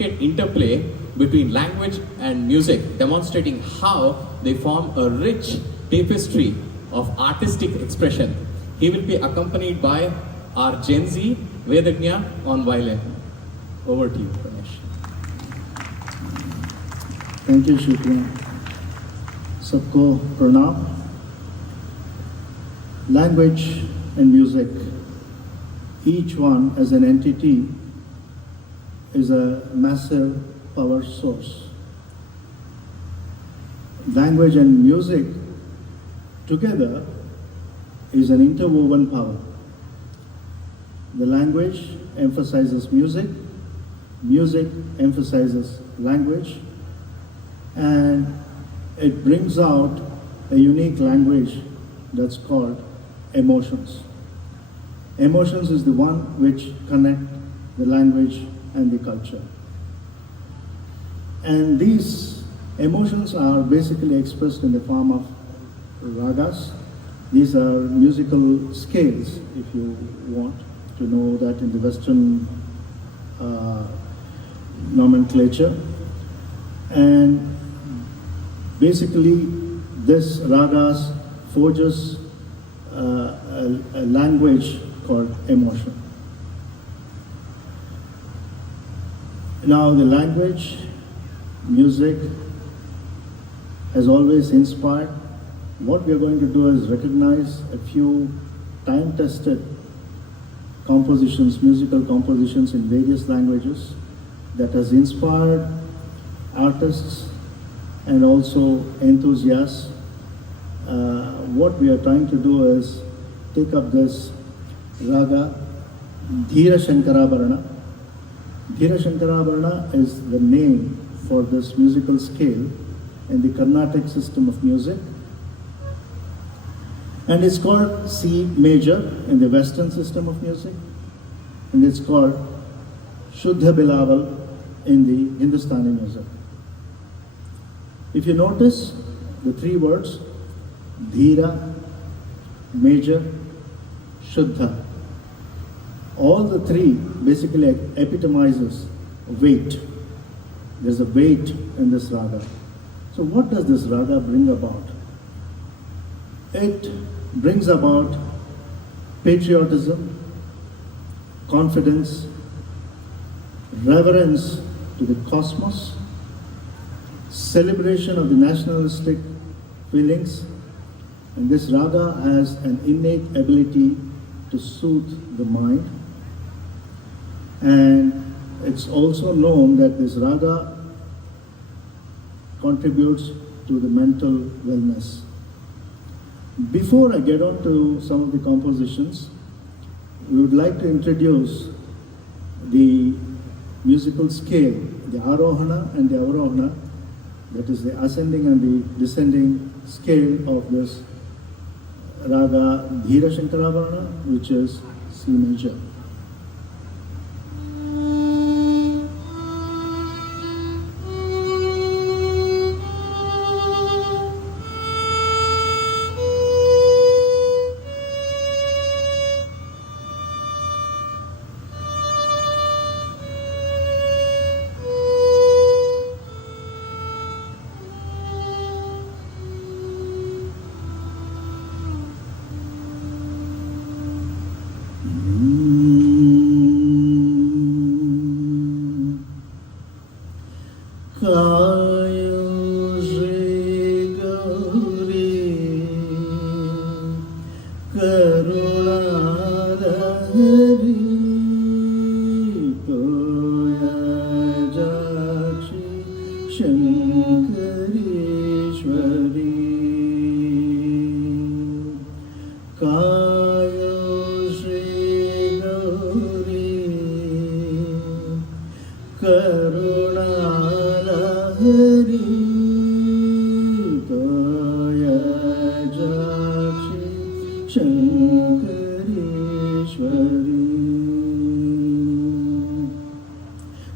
intricate interplay between language and music, demonstrating how they form a rich tapestry of artistic expression. He will be accompanied by our Gen Z, Vedagnya on violin. Over to you, Ramesh. Thank you, Shukla. Sabko pranam. Language and music, each one as an entity, is a massive power source. Language and music together is an interwoven power. The language emphasizes music, music emphasizes language, and it brings out a unique language that's called emotions. Emotions is the one which connect the language and the culture. And these emotions are basically expressed in the form of ragas. These are musical scales, if you want to know that in the Western nomenclature. And basically this ragas forges a language called emotion. Now the language, music has always inspired. What we are going to do is recognize a few time-tested compositions, musical compositions in various languages that has inspired artists and also enthusiasts. What we are trying to do is take up this raga Dhira Shankarabharana. Dhira Shankarabharana is the name for this musical scale in the Carnatic system of music. And it's called C major in the Western system of music. And it's called Shuddha Bilawal in the Hindustani music. If you notice the three words, Dhira, major, Shuddha, all the three basically epitomizes weight. There's a weight in this raga. So what does this raga bring about? It brings about patriotism, confidence, reverence to the cosmos, celebration of the nationalistic feelings, and this raga has an innate ability to soothe the mind. And it's also known that this raga contributes to the mental wellness. Before I get on to some of the compositions, we would like to introduce the musical scale, the Arohana and the Avarohana, that is the ascending and the descending scale of this raga Dhira Shankarabharana, which is C major.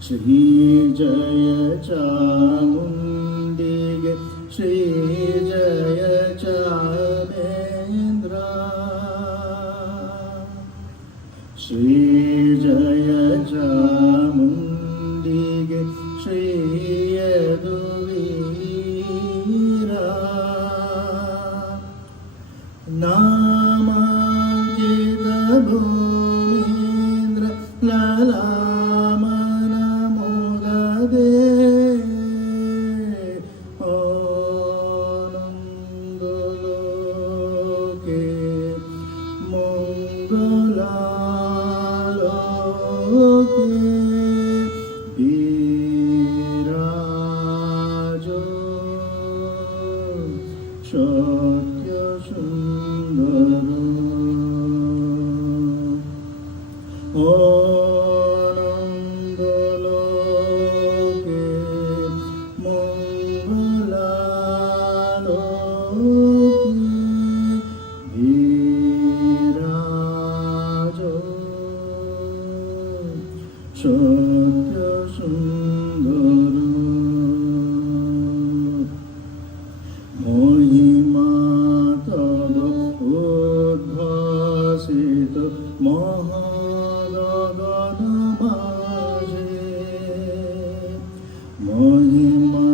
Shri Jaya Chamundige, Shri Jaya Chamendra, Shri Jaya Chamundige, Shri Yaduvira Namankita Bhumindra Lalamana Mudade Onandoloke Mongolaloke Virajo Shotya Sundara Onandoloke Mongolaloke Virajo Shotya Sundara Mohima Tava Udbhasita Mahagagana Maje Mohima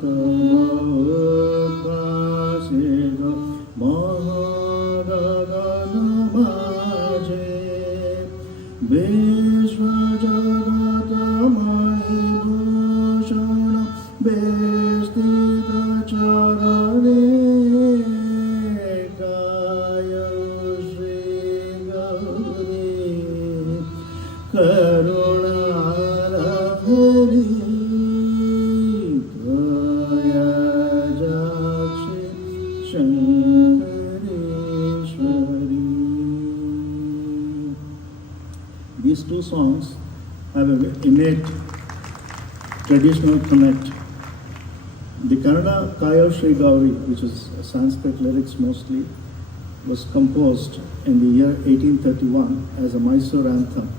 Tava Udbhasita Mahagagana Maje Vishwajagata Mahibhushana Bestita Charane Kaya Shri Gauri Karuna Hari Kaya Jakshi Shankareshwari. These two songs have an innate traditional connect. The Kannada Kaya Shri Gauri, which is Sanskrit lyrics mostly, was composed in the year 1831 as a Mysore anthem.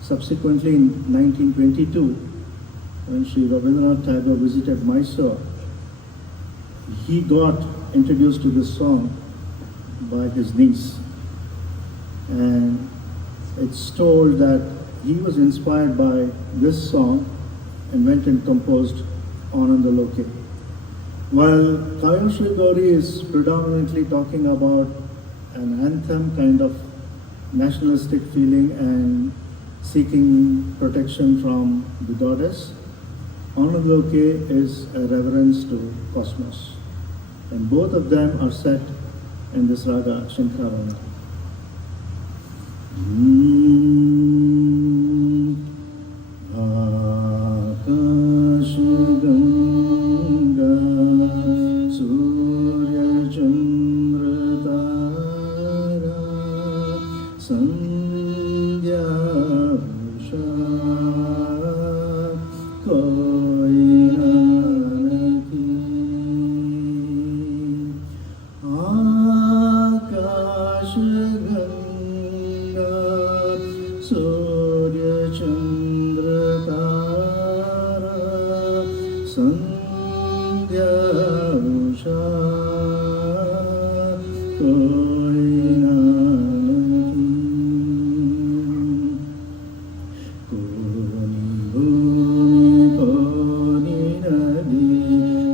Subsequently, in 1922, when Sri Rabindranath Tagore visited Mysore, he got introduced to this song by his niece. And it's told that he was inspired by this song and went and composed Anandaloke. While Kaya Shri Gauri is predominantly talking about an anthem kind of nationalistic feeling and seeking protection from the goddess, Anandaloke is a reverence to cosmos. And both of them are set in this raga Shankharana. Akash Ganga Surya Chandra Tara Sandhya Usha Koi Nanaki Akash Ganga Surya Chandra Tara Sandhya Usha Koi Nanaki Koni Bhumi Koni Nadi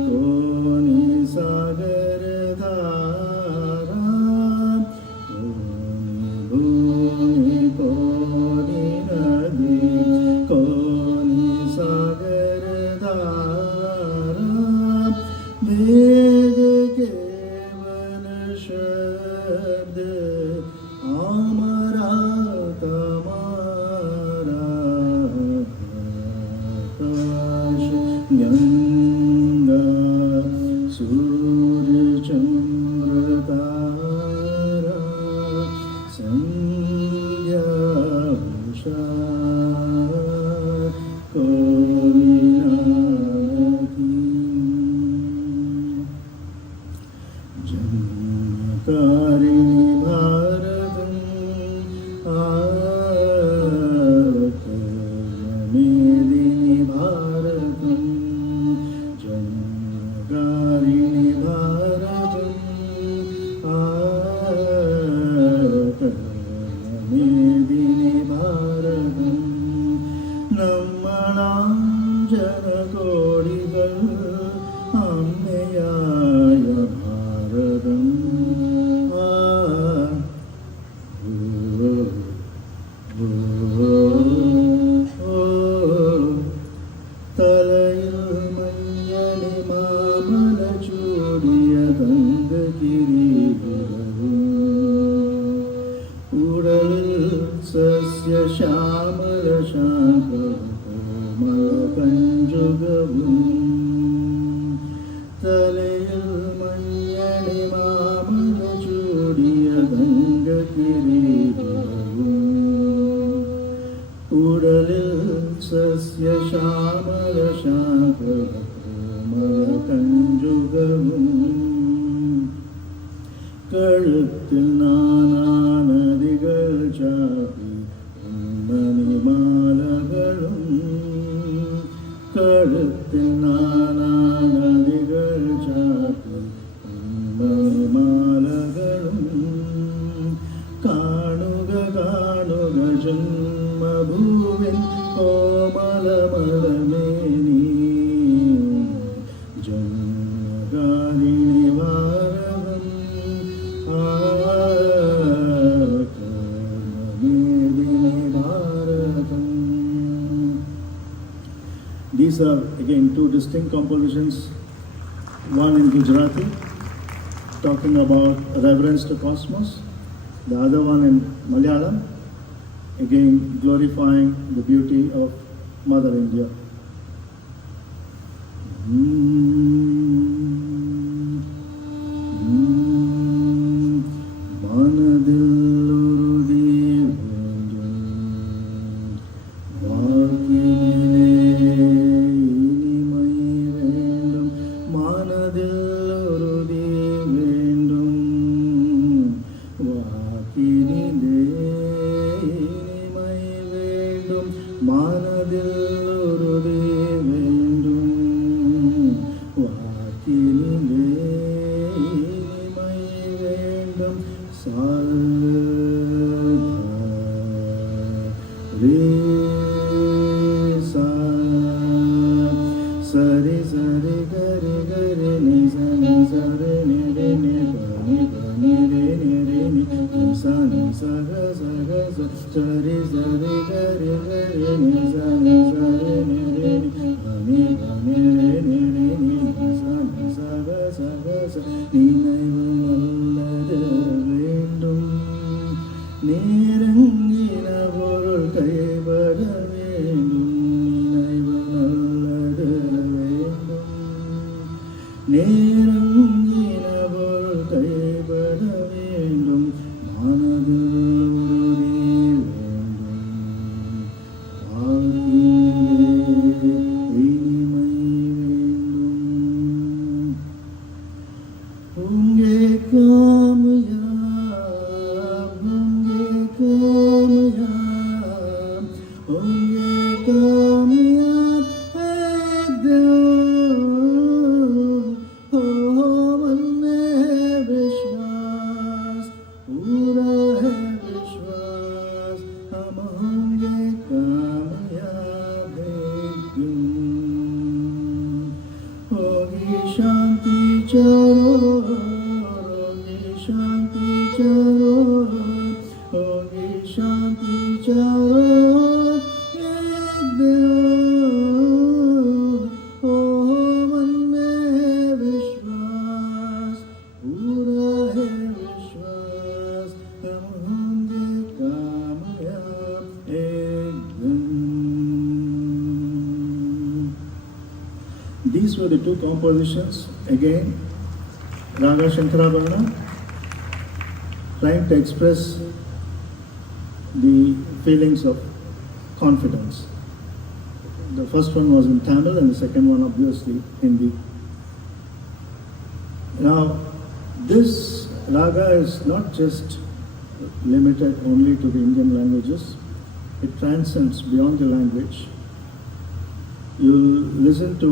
Koni Sagar Dhara Koni Bhumi Koni Nadi Koni Sagar Dhara Ved Keval Shabd Amara Tamara Akash Ganga Surya Chandra Tara Sandhya Usha Koi Nanaki Janakari Bharatam Medini Bharatam ജനകോടികൾ അമ്മയായ ഭാരതം തലയിൽ മഞ്ഞണി മാമല ചൂടിയ തങ്ക കിരീടവും ഉടലിൽ സസ്യശ്യാമല ശാന്ത കോമല കഞ്ചുകവും തലയിൽ മഞ്ഞണി മാമല ചൂടിയ തങ്ക കിരീടവും ഉടലിൽ സസ്യശ്യാമല ശാന്ത കോമല കഞ്ചുകവും കഴുത്തിൽ നാനാനദികൾ ചാപ്പി മണിമാലകളും കഴുത്തിൽ നാനാനദികൾ ചാപ്പി മണിമാലകളും കാണുക കാണുക ജന്മഭൂവിൻ കോമലമലമേനി ജന്മകാരിണി ഭാരതം കർമ്മമേദിനി ഭാരതം. These are again two distinct compositions, one in Gujarati talking about reverence to cosmos, the other one in Malayalam again glorifying the beauty of Mother India. Sari sari gari gari ni sani sari ni re ni pani pani re ni ni sani saga saga sari sari gari gari ni sani sari ni re ni pani pani re ni sani saga saga நினைவு நல்லது வேண்டும் நேரங்கின பொருள் கைபட வேண்டும் நினைவு நல்லது வேண்டும் நேரங்கின பொருள் கைபட வேண்டும் மனதில் உறுதி வேண்டும் வாழ்க்கையிலே இனிமை வேண்டும் होंगे कामयाब होंगे कामयाब होंगे कामयाब एक दिन हो मन में विश्वास पूरा है विश्वास हम होंगे कामयाब एक दिन होगी शांति चारों होगी शांति चारों होगी शांति चारों एक दिन हो मन में विश्वास पूरा है विश्वास हम होंगे कामयाब एक दिन. These were the two compositions, again Raga Shankarabharana, trying to express the feelings of confidence. The first one was in Tamil and the second one obviously Hindi. Now this raga is not just limited only to the Indian languages, it transcends beyond the language. You'll listen to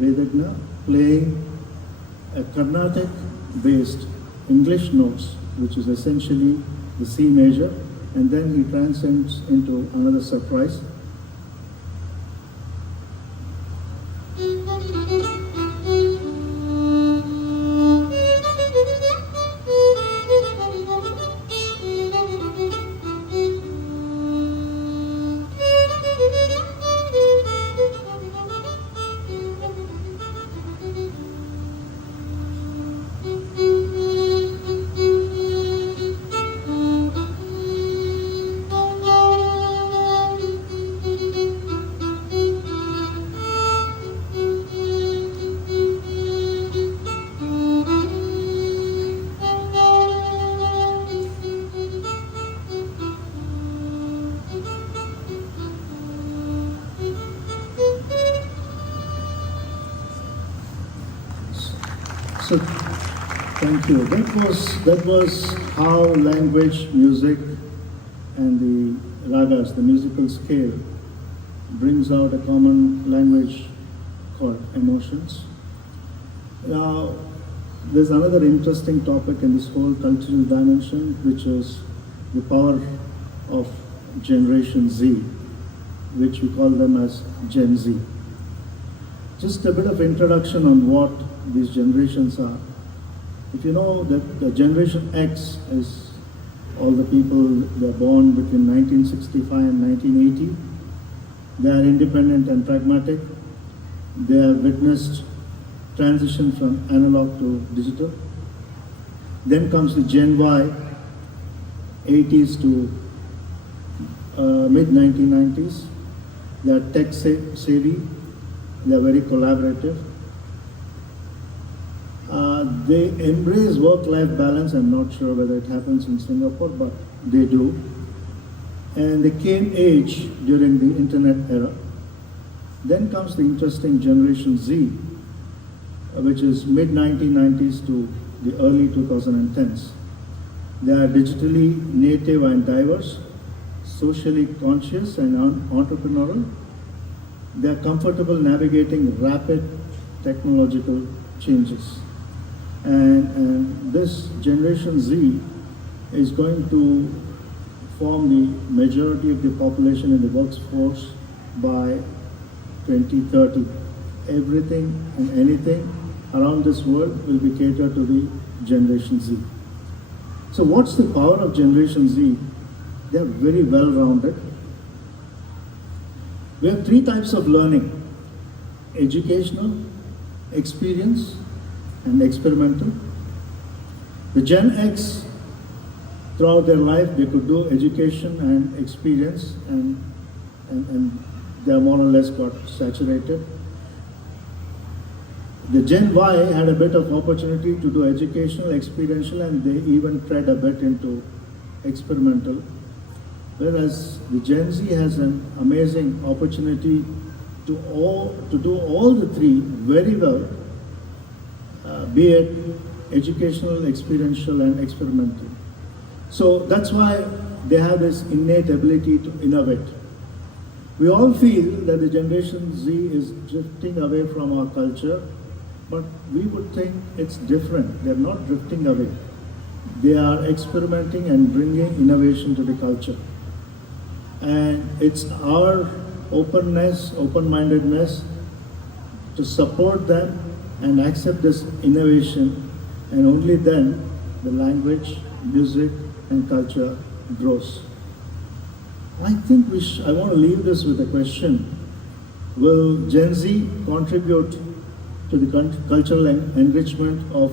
Vedagnya playing a Carnatic-based English notes, which is essentially the C major, and then he transcends into another surprise. So, thank you. That was how language, music, and the ragas, the musical scale, brings out a common language called emotions. Now, there's another interesting topic in this whole cultural dimension, which is the power of Generation Z, which we call them as Gen Z. Just a bit of introduction on what these generations are. If you know that the Generation X is all the people that are born between 1965 and 1980, they are independent and pragmatic. They have witnessed transition from analog to digital. Then comes the Gen Y, 80s to mid 1990s. They are tech savvy. They are very collaborative. They embrace work-life balance. I'm not sure whether it happens in Singapore, but they do. And they came age during the internet era. Then comes the interesting Generation Z, which is mid 1990s to the early 2010s. They are digitally native and diverse, socially conscious and entrepreneurial. They are comfortable navigating rapid technological changes. And this Generation Z is going to form the majority of the population in the workforce by 2030. Everything and anything around this world will be catered to the Generation Z. So what's the power of Generation Z? They are very well-rounded. We have three types of learning: educational, experience, and experimental. The Gen X, throughout their life, they could do education and experience, and they are more or less got saturated. The Gen Y had a bit of opportunity to do educational, experiential, and they even tread a bit into experimental. Whereas the Gen Z has an amazing opportunity to do all the three very well, be it educational, experiential, and experimental. So that's why they have this innate ability to innovate. We all feel that the Generation Z is drifting away from our culture, but we would think it's different. They're not drifting away. They are experimenting and bringing innovation to the culture. And it's our openness, open-mindedness to support them and accept this innovation, and only then the language, music, and culture grows. I think I want to leave this with a question. Will Gen Z contribute to the cultural enrichment of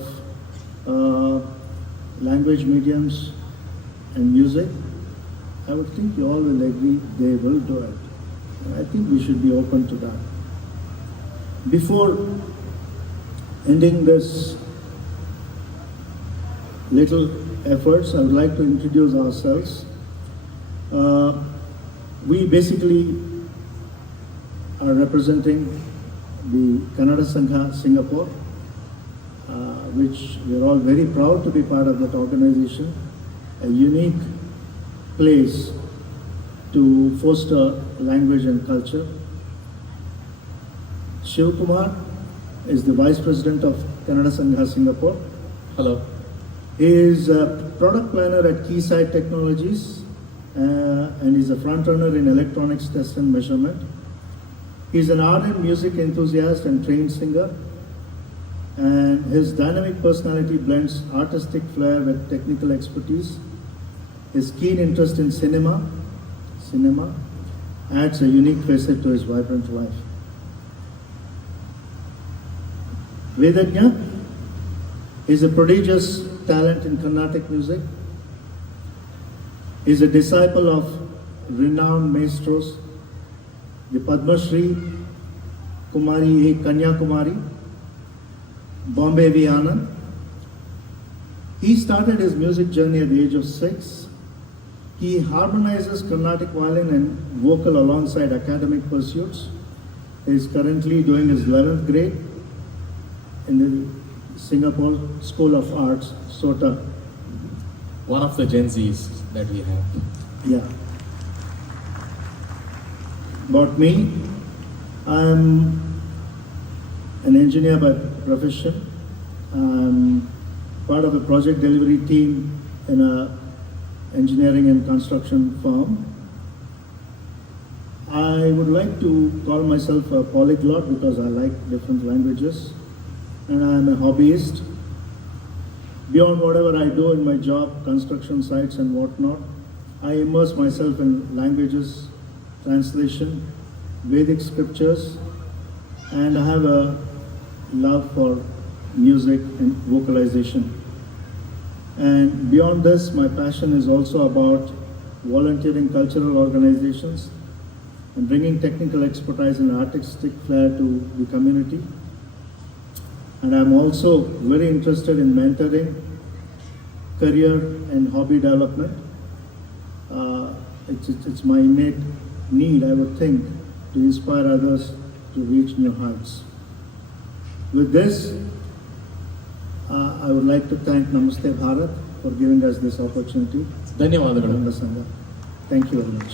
language mediums and music? I would think you all will agree they will do it. And I think we should be open to that. Before ending this little efforts, I would like to introduce ourselves. We basically are representing the Kannada Sangha Singapore, which we are all very proud to be part of that organization, a unique place to foster language and culture. Shiv Kumar is the Vice President of Kannada Sangha Singapore. Hello. He is a product planner at Keysight Technologies and is a front runner in electronics test and measurement. He's an ardent music enthusiast and trained singer, and his dynamic personality blends artistic flair with technical expertise. His keen interest in cinema adds a unique facet to his vibrant life. Vedagnya is a prodigious talent in Carnatic music. He is a disciple of renowned maestros, the Padma Shri Kumari Kanyakumari, Bombay V. Anand. He started his music journey at the age of 6. He harmonizes Carnatic violin and vocal alongside academic pursuits. He is currently doing his 11th grade in the Singapore School of Arts, SOTA. One of the Gen Zs that we have. Yeah. About me, I'm an engineer by profession. I'm part of the project delivery team in a engineering and construction firm. I would like to call myself a polyglot because I like different languages, and I'm a hobbyist. Beyond whatever I do in my job, construction sites and whatnot, I immerse myself in languages, translation, Vedic scriptures, and I have a love for music and vocalization. And beyond this, my passion is also about volunteering cultural organizations and bringing technical expertise and artistic flair to the community. And I'm also very interested in mentoring, career and hobby development. It's my innate need, I would think, to inspire others to reach new heights. With this, I would like to thank Namaste Bharat for giving us this opportunity. ಧನ್ಯವಾದಗಳು. Thank you very much.